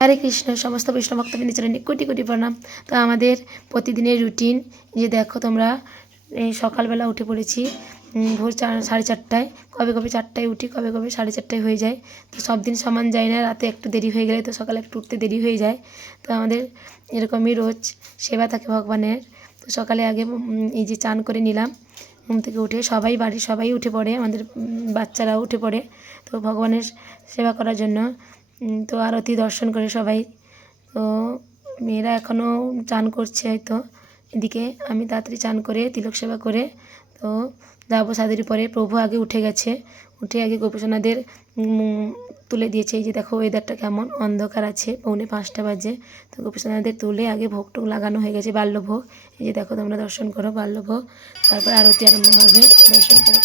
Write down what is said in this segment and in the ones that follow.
হরে কৃষ্ণ। সমস্ত বৈষ্ণব ভক্তবৃন্দ চরণে কোটি কোটি প্রণাম। তো আমাদের প্রতিদিনের রুটিন যে দেখো তোমরা, এই সকালবেলা উঠে পড়েছি ভোর 4:30টায়। কবে কবে 4টায় উঠি, কবে কবে 4:30টায় হয়ে যায়। তো সব দিন সমান যায় না, রাতে একটু দেরি হয়ে গেলে তো সকালে একটু উঠতে দেরি হয়ে যায়। তো আমাদের এরকমই রোজ সেবা থাকে ভগবানের। তো সকালে আগে এই যে চান করে নিলাম, ঘুম থেকে উঠে সবাই বাড়ির সবাই উঠে পড়ে, আমাদের বাচ্চারাও উঠে পড়ে তো ভগবানের সেবা করার জন্য। তো আরতি দর্শন করে সবাই। তো মেয়েরা এখনও চান করছে হয়তো, এদিকে আমি তাড়াতাড়ি চান করে তিলক সেবা করে তো যাবো সাদের পরে। প্রভু আগে উঠে গেছে, উঠে আগে গোপীসোনাদের তুলে দিয়েছে। এই যে দেখো ওয়েদারটা কেমন অন্ধকার আছে, 4:45 বাজে। তো গোপীসোনাদের তুলে আগে ভোগ টোগ লাগানো হয়ে গেছে, বাল্যভোগ। এই যে দেখো তোমরা দর্শন করো বাল্যভোগ, তারপর আরতি আরম্ভ হবে, দর্শন করো।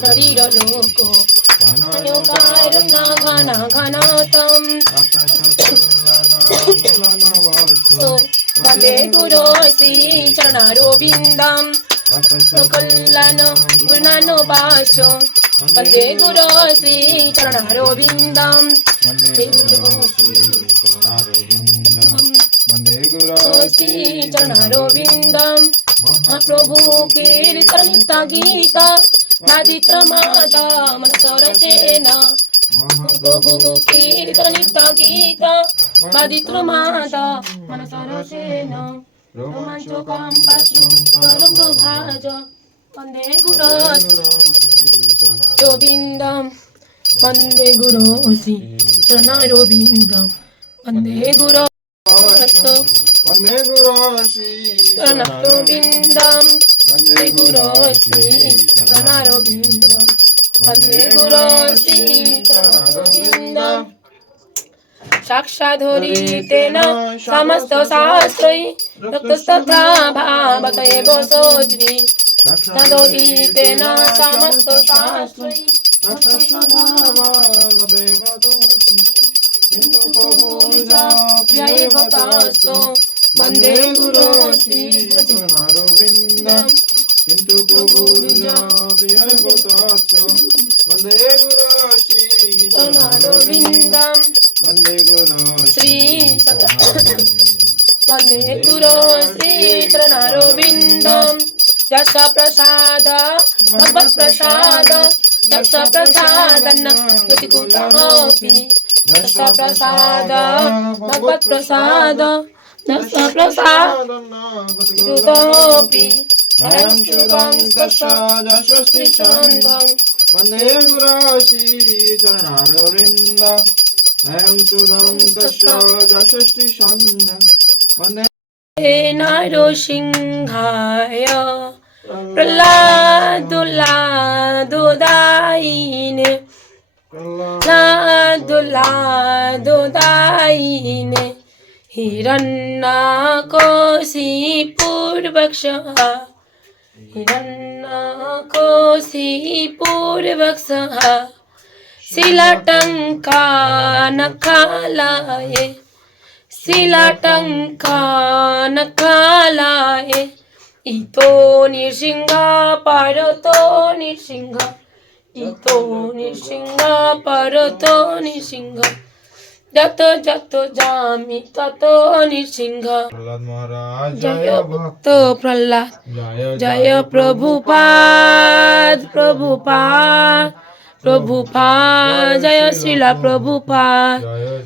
শরীর লোক ঘন ঘনতম বন্দে গুরু শ্রী চরণারবিন্দম কল্যাণ গুণানুবাস বন্দে গুরু শ্রী চরণারবিন্দম শ্রী চরণারবিন্দম মহাপ্রভু কীর্তন গীতা নাদিক্রমাদা মনসরসেন মহাপ্রভু কীর্তন গীতা নাদিক্রমাদা মনসরসেন রোমাঞ্চকম পাশু তরঙ্গ ভাজ বন্দে গুরু গোবিন্দম বন্দে গুরু শ্রী চরণারবিন্দম বন্দে গুরু বন্দে গুরু শ্রী চরণারবিন্দম বন্দে গুরু শ্রী চরণারবিন্দম বন্দে গুরু শ্রী চরণারবিন্দম সাক্ষাধরিতেন সমস্ত শাস্ত্রৈ রক্তস্তথা ভাবতয়েব সোজ্রি সাক্ষাধরিতেন সমস্ত শাস্ত্রৈ রক্তস্তথা ভাবতয়েব সোজ্রি কিন্তু প্রভুর্যা প্রিয়ৈব তাস্তো বন্দে গুরু শ্রী চরণারবিন্দম কিন্তু প্রভুর্যা প্রিয়ৈব তাস্তো বন্দে গুরু শ্রী চরণারবিন্দম বন্দে গুরু শ্রী বন্দে গুরু শ্রী চরণারবিন্দম যশ প্রসাদ ভগবৎ প্রসাদ যশ প্রসাদন গতিকুতোপি যশ প্রসাদ ভগবৎ প্রসাদ যশ প্রসাদন গতিকুতোপি ধারং শুভং তস্য যশস্তি চন্দং বন্দে গুরু শ্রী চরণারবিন্দম ধারং শুভং তস্য যশস্তি চন্দং বন্দে নরসিংহায় প্রহ্লাদুদায়িনে প্রহ্লাদুদায়িনে হিরণ্যকশিপুর্বক্ষঃ হিরণ্যকশিপুর্বক্ষঃ শিলাটঙ্কানখালায়ে শিলাটঙ্কানখালায়ে ইতো নৃসিংহ পরতো নৃসিংহ ইতো নৃসিংহ পরতো নৃসিংহ যত যত যামি তত নৃসিংহ। প্রহ্লাদ মহারাজ জয় ভক্ত প্রহ্লাদ জয় প্রভুপাদ প্রভুপাদ প্রভুপাদ জয় শ্রীলা প্রভুপাদ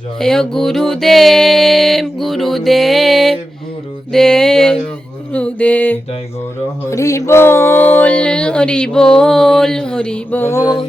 জয় গুরুদেব গুরুদেব গুরুদেব গুরুদেব হরি বল হরি বল হরি বল।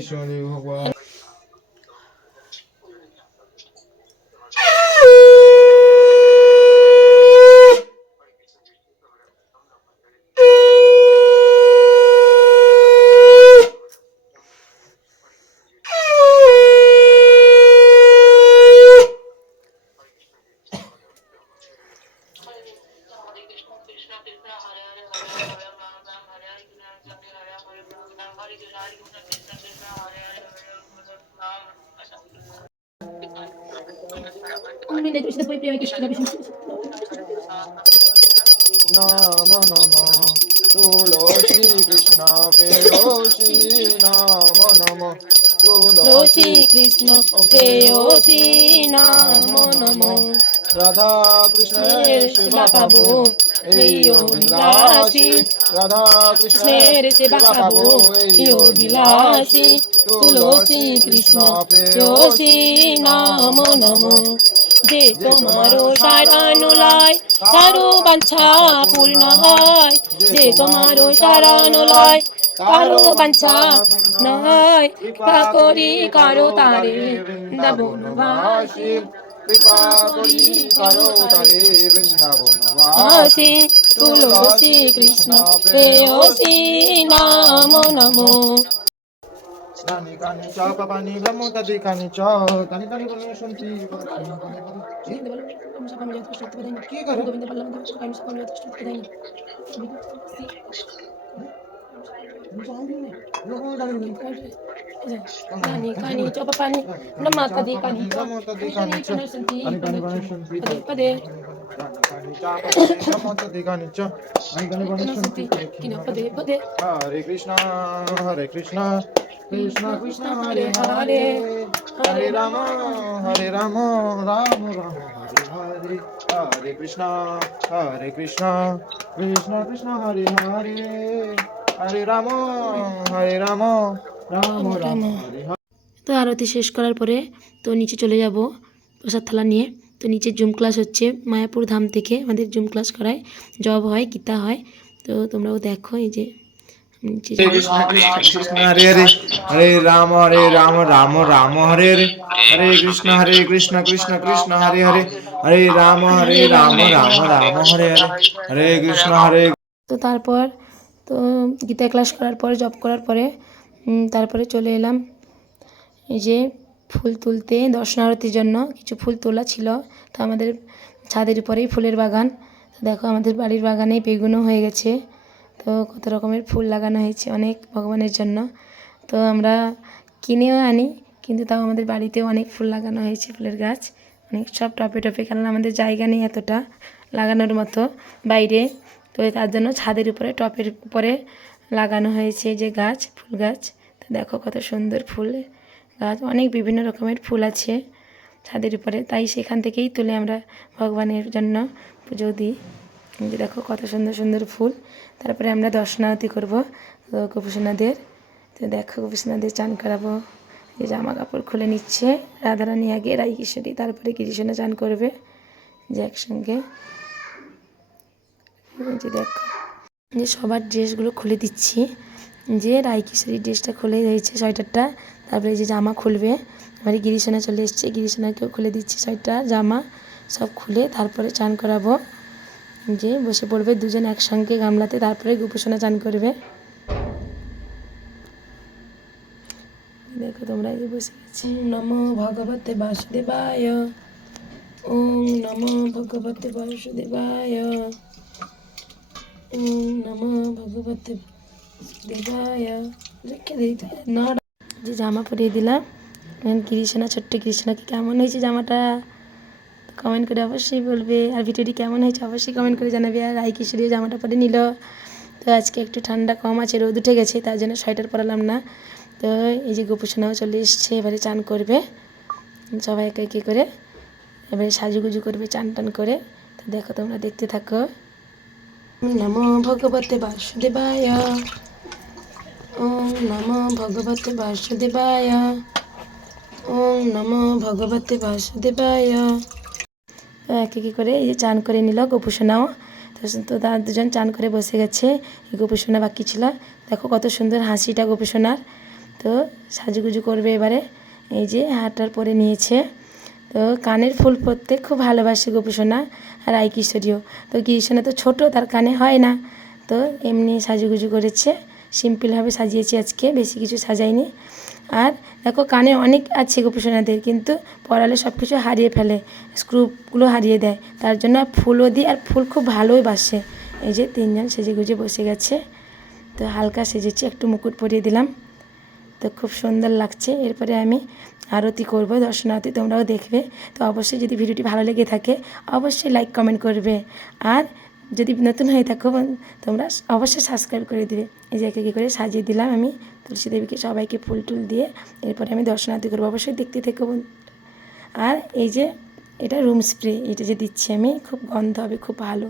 Namo Namo তুলসী কৃষ্ণ প্রেয়সী নমো নমো তুলসী কৃষ্ণ প্রেয়সী নমো নমো রাধা কৃষ্ণের সেবা সেবা পাবো পাবো এই এই অভিলাষী, অভিলাষী রাধা কৃষ্ণের কৃষ্ণের সেবা সেবা পাবো পাবো এই এই অভিলাষী, অভিলাষী তুলসী তুলসী কৃষ্ণ কৃষ্ণ প্রেয়সী প্রেয়সী নমো নমো নমো নমো। যে যে তোমারও তোমার সারানো লয় কারো বাঞ্ছা পূর্ণ হয় যে তোমারও সারানো লয় কারো বাঞ্ছা নয় কৃপা করি করো তারে বৃন্দাবনবাসী কৃপা করি করো তারে বৃন্দাবনবাসী। আসি তুলসী কৃষ্ণ প্রেয়সী নমো নমো Dani kani cha pa pani brahmo tadi kani cha tani tani bolo shanti কি করে Kani kani coba pani nama tadi kani brahmo tadi kani cha tani tani bolo shanti pade kani cha pa pani brahmo tadi kani cha tani tani bolo shanti kini pade pade Hare Krishna Krishna Krishna Hare Hare Hare Hare Hare Rama Rama Rama Hare Hare Hare Krishna Krishna Krishna Hare Hare Hare Rama Rama Rama Hare Hare। তো আরতি শেষ করার পরে তো নিচে চলে যাব প্রসাদ থালা নিয়ে। তো নিচে জুম ক্লাস হচ্ছে মায়াপুর ধাম থেকে আমাদের জুম ক্লাস করায়, জব হয়, গীতা হয়। তো তোমরাও দেখো এই যে নিচে Hare Krishna Krishna Hare Hare Hare Rama Rama Rama Hare Hare Hare Krishna Krishna Krishna Hare Hare Hare Rama Rama Rama Hare Hare Hare Krishna Hare। তো তারপর তো গীতা ক্লাস করার পরে জব করার পরে তারপরে চলে এলাম এই যে ফুল তুলতে, দর্শন আরতির জন্য কিছু ফুল তোলা ছিল। তো আমাদের ছাদের উপরেই ফুলের বাগান। তো দেখো আমাদের বাড়ির বাগানে বেগুনও হয়ে গেছে। তো কত রকমের ফুল লাগানো হয়েছে অনেক ভগবানের জন্য। তো আমরা কিনেও আনি, কিন্তু তাও আমাদের বাড়িতেও অনেক ফুল লাগানো হয়েছে, ফুলের গাছ অনেক, সব টপে টপে, কারণ আমাদের জায়গা নেই এতটা লাগানোর মতো বাইরে। তো তার জন্য ছাদের উপরে টপের উপরে লাগানো হয়েছে যে গাছ, ফুল গাছ। তো দেখো কত সুন্দর ফুল গাছ, অনেক বিভিন্ন রকমের ফুল আছে ছাদের উপরে, তাই সেখান থেকেই তুলে আমরা ভগবানের জন্য পুজো দিই। যে দেখো কত সুন্দর সুন্দর ফুল। তারপরে আমরা দর্শনারতি করবো গোপীসোনাদের। তো দেখো গোপীসোনাদের চান করাবো, যে জামা কাপড় খুলে নিচ্ছে রাধারানী, আগে রাই কিশোরী, তারপরে কৃষ্ণ চান করবে যে একসঙ্গে। যে দেখো যে সবার ড্রেসগুলো খুলে দিচ্ছি, যে রাই কিশোরীর ড্রেসটা খুলে দিয়েছে সোয়েটারটা, তারপরে যে জামা খুলবে, এবারে গিরিশোনা চলে এসছে, গিরিশোনাকেও খুলে দিচ্ছি সোয়েটার জামা সব খুলে, তারপরে চান করাবো। যে বসে পড়বে দুজন একসঙ্গে গামলাতে, তারপরে গোপীসোনা চান করবে। দেখো তোমরা এই বসে গেছি। নমো ভগবতে বাসুদেবায়, ওম নমো ভগবতে বাসুদেবায়, ওম নমো ভগবতে দেবায়। রেখে দিই না, যে জামা পরিয়ে দিলাম কৃষ্ণা, ছোট্ট কৃষ্ণাকে। কেমন হয়েছে জামাটা কমেন্ট করে অবশ্যই বলবে, আর ভিডিওটি কেমন হয়েছে অবশ্যই কমেন্ট করে জানাবে। আর রাই কিশোরীও জামাটা পরে নিল। তো আজকে একটু ঠান্ডা কম আছে, রোদ উঠে গেছে, তার জন্য সোয়েটার পরালাম না। তো এই যে গোপীসোনাও চলে এসছে, এবারে চান করবে সবাই একে একে করে, এবারে সাজুগুজু করবে চান টান করে। তো দেখো তোমরা দেখতে থাকো। নমো ভগবতে বাসুদেবায়, ওম নমো ভগবতে বাসুদেবায়, ওম নমো ভগবতে বাসুদেবায়। এক এক করে এই যে চান করে নিল গোপীসোনাও। তো তার দুজন চান করে বসে গেছে, এই গোপীসোনা বাকি ছিল। দেখো কত সুন্দর হাসিটা গোপীসোনার। তো সাজুগুজু করবে এবারে, এই যে হারটার পরে নিয়েছে। তো কানের ফুল পরতে খুব ভালোবাসে গোপীসোনা, আর রাই কিশোরীও। তো কৃষ্ণা তো ছোটো, তার কানে হয় না, তো এমনি সাজুগুজু করেছে, সিম্পলভাবে সাজিয়েছি আজকে, বেশি কিছু সাজাইনি। আর দেখো কানে অনেক আছে গোপীসোনাদের, কিন্তু পরালে সব কিছু হারিয়ে ফেলে, স্ক্রুপগুলো হারিয়ে দেয়, তার জন্য ফুলও দিই, আর ফুল খুব ভালোই বাসে। এই যে তিনজন সেজে গুজে বসে গেছে। তো হালকা সেজেছি, একটু মুকুট পরিয়ে দিলাম, তো খুব সুন্দর লাগছে। এরপরে আমি আরতি করবো, দর্শনারতি, তোমরাও দেখবে। তো অবশ্যই যদি ভিডিওটি ভালো লেগে থাকে অবশ্যই লাইক কমেন্ট করবে, আর যদি নতুন হয়ে থাকো তোমরা অবশ্যই সাবস্ক্রাইব করে দিবে। এই যে একে করে সাজিয়ে দিলাম আমি তুলসী দেবীকে, সবাইকে ফুল টুল দিয়ে এরপরে আমি দর্শনার্থী করবো। অবশ্যই দেখতে থেকো। আর এই যে এটা রুম স্প্রে, এটা যে দিচ্ছি আমি, খুব গন্ধ হবে, খুব ভালো।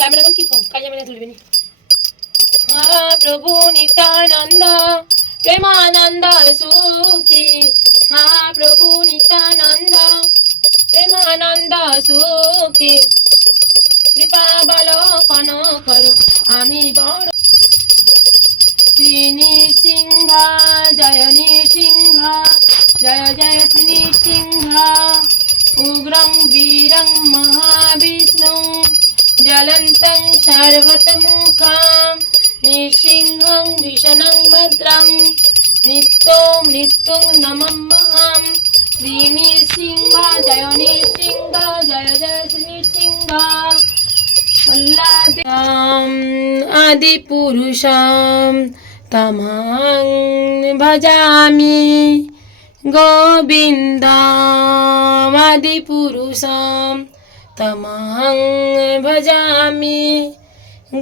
ক্যামেরাম্যান কি কাজে মেনে তুলবে নি। प्रभु नित्यानंद प्रेमानंद सुखी, प्रभु नित्यानंद प्रेमानंद सुखी, कृपा बलकन करो आमी बड़। श्री नृसिंह जय नृसिंह, जय जय श्री नृसिंह, उग्रं वीरं महाविष्णुं ज्वलन्तं सर्वतोमुखं, नृसिंहं भीषणं भद्रं मृत्युं नमाम्यहं। श्री नृसिंह जय नृसिंह, जय जय श्री नृसिंह, आदिपुरुषं तमहं भजामि गोविन्दम्, आदिपुरुषं तमहं भजामि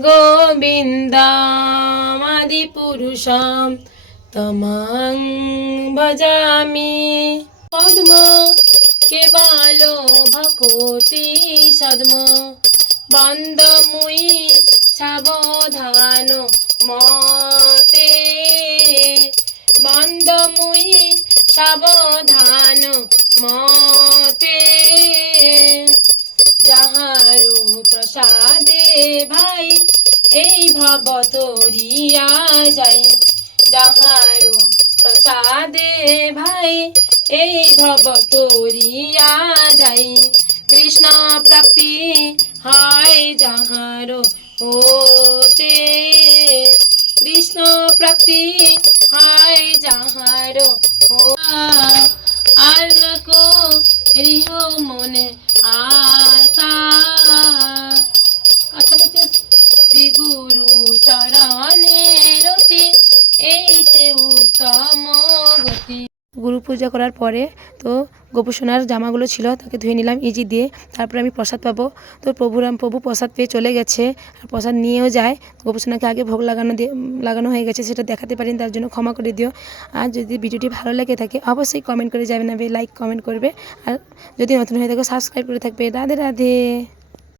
गोविन्दम्, आदिपुरुषं तमहं भजामि। पद्म केवलो भकोति सद्म, बन्दमुई सावधान मते, बन्दमुई सावधान मते। যাহারো প্রসাদে ভাই এই ভব তরিয়া যায়, যাহারো প্রসাদে ভাই এই ভব তরিয়া যায়। কৃষ্ণ প্রাপ্তি হয় যাহারো হতে, কৃষ্ণ প্রাপ্তি হয় যাহারো। আর রাখো রিহ মনে आशा। अच्छा श्री गुरु चरणे रति ऐसे उत्तम गति। গুরু পূজা করার পরে তো গোপুসোনার জামাগুলো ছিল তাকে ধুয়ে নিলাম ইজি দিয়ে। তারপরে আমি প্রসাদ পাবো, তো প্রভু প্রসাদ পেয়ে চলে গেছে, আর প্রসাদ নিয়েও যায়। গোপুসোনাকে আগে ভোগ লাগানো হয়ে গেছে, সেটা দেখাতে পারিনি, তার জন্য ক্ষমা করে দিও। আর যদি ভিডিওটি ভালো লেগে থাকে অবশ্যই কমেন্ট করে যাবেন, লাইক কমেন্ট করবে। আর যদি নতুন হয়ে থাকো সাবস্ক্রাইব করে থাকবে। রাধে রাধে।